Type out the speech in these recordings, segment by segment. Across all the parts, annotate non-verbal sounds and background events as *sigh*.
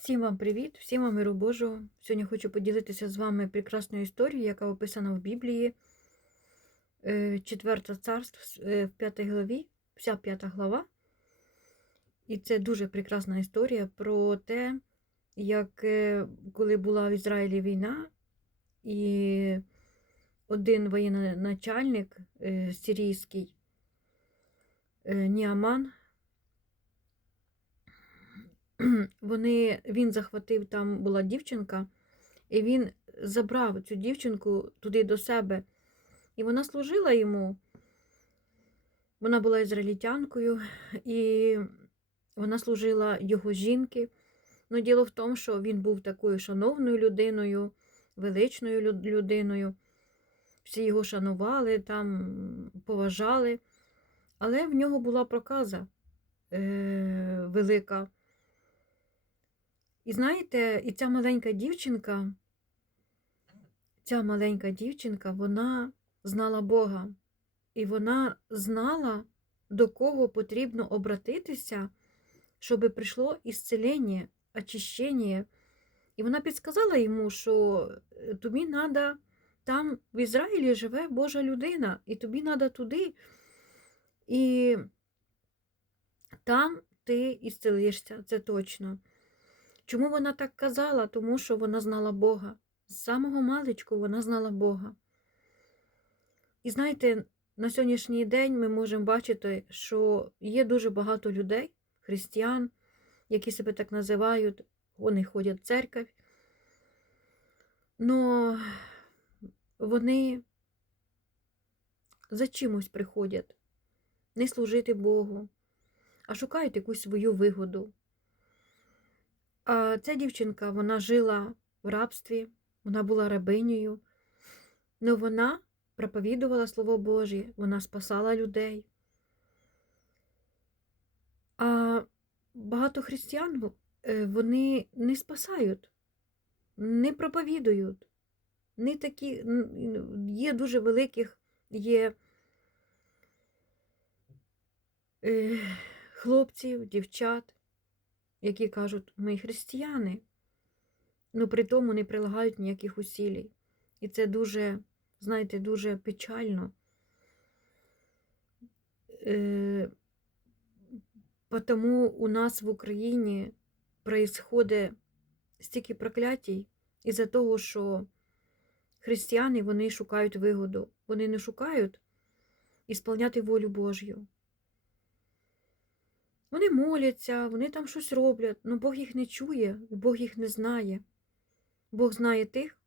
Всім вам привіт, всім вам миру Божого. Сьогодні хочу поділитися з вами прекрасною історією, яка описана в Біблії, Е, Четверте царство е, в п'ятій главі, вся п'ята глава. І це дуже прекрасна історія про те, як е, коли була в Ізраїлі війна, і один воєначальник е, сирійський е, Ніаман, *clears throat* вони, він захватив, там була дівчинка, і він забрав цю дівчинку туди до себе. І вона служила йому. Вона була ізраїльтянкою, і вона служила його жінки. Ну, діло в тому, що він був такою шановною людиною, величною людиною. Всі його шанували, там, поважали. Але в нього була проказа е- велика. І знаєте, і ця маленька дівчинка, ця маленька дівчинка, вона знала Бога. І вона знала, до кого потрібно обратитися, щоб прийшло ісцелення, очищення. І вона підсказала йому, що е, тобі треба, там в Ізраїлі живе Божа людина, і тобі треба туди. І там ти ісцелишся, це точно. Чому вона так казала? Тому що вона знала Бога. З самого маличку вона знала Бога. І знаєте, на сьогоднішній день ми можемо бачити, що є дуже багато людей, християн, які себе так називають, вони ходять в церковь, но вони за чимось приходять не служити Богу, а шукають якусь свою вигоду. Ця дівчинка вона жила в рабстві, вона була рабинею, але вона проповідувала Слово Боже, вона спасала людей. А багато християн е, вони не спасають, не проповідують. Не такі, є дуже великих, є е, хлопців, дівчат, які кажуть, ми християни, але при тому не прилагають ніяких усілій. І це дуже, знаєте, дуже печально. Е, Тому у нас в Україні происходить стільки проклятій із-за того, що християни вони шукають вигоду. Вони не шукають ісполняти волю Божю. Вони моляться, вони там щось роблять, але Бог їх не чує, Бог їх не знає. Бог знає тих,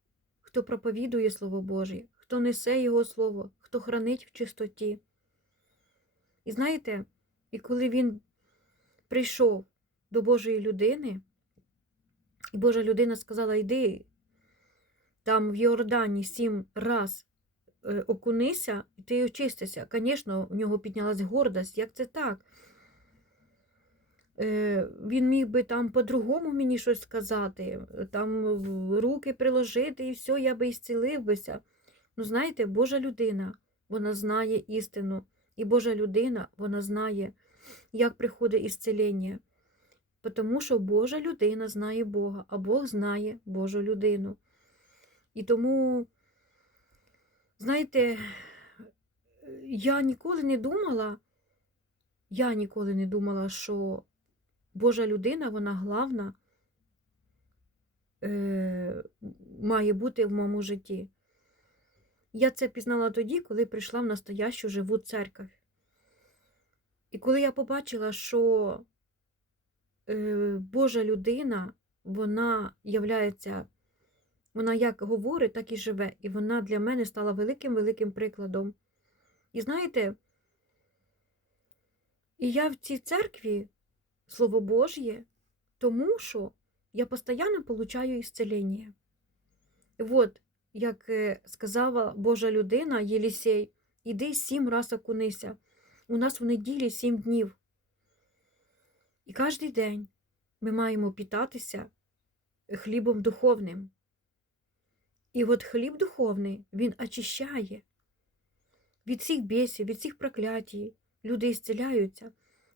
хто проповідує Слово Боже, хто несе Його Слово, хто хранить в чистоті. І знаєте, і коли він прийшов до Божої людини, і Божа людина сказала: йди там в Йордані сім раз е, окунися, і ти очистися. Звісно, в нього піднялась гордость. Як це так? Е, Він міг би там по-другому мені щось сказати, там руки приложити і все, я би ісцілив бися. Ну, знаєте, Божа людина, вона знає істину. І Божа людина, вона знає, як приходить ісцелення. Тому що Божа людина знає Бога, а Бог знає Божу людину. І тому, знаєте, я ніколи не думала, я ніколи не думала, що Божа людина, вона главна, е, має бути в моєму житті. Я це пізнала тоді, коли прийшла в настоящу живу церковь. І коли я побачила, що е, Божа людина, вона являється, вона як говорить, так і живе. І вона для мене стала великим-великим прикладом. І знаєте, і я в цій церкві, Слово Божє, тому що я постійно получаю ісцелення. От, як е, сказала Божа людина Єлісей, іди сім раз окунися. У нас в неділі сім днів. І кожен день ми маємо питатися хлібом духовним. І от хліб духовний, він очищає від всіх бісів, від всіх проклятій. Люди ісцеляються.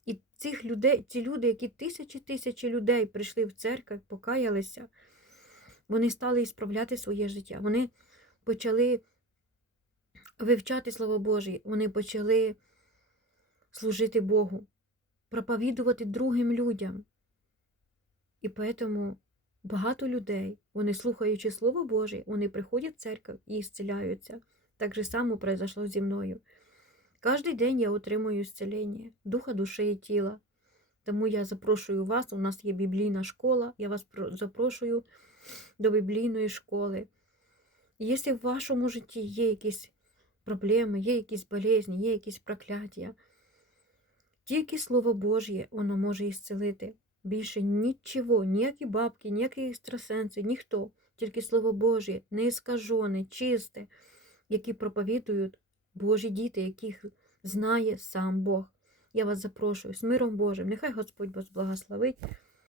І цих людей, ці люди, які тисячі тисячі людей прийшли в церкву, покаялися, вони стали ісправляти своє життя. Вони почали вивчати Слово Боже, вони почали служити Богу, проповідувати другим людям. І тому багато людей, вони слухаючи Слово Боже, вони приходять в церкву і зціляються. Так же само произошло зі мною. Кожний день я отримую зцілення духа, душі і тіла. Тому я запрошую вас, у нас є біблійна школа, я вас запрошую до біблійної школи. І Якщо в вашому житті є якісь проблеми, є якісь болезні, є якісь прокляття, тільки Слово Божє воно може ісцелити. Більше нічого, ніякі бабки, ніякі екстрасенси, ніхто. Тільки Слово Божє, неіскажене, чисте, які проповідують Божі діти, яких знає сам Бог. Я вас запрошую з миром Божим. Нехай Господь вас благословить.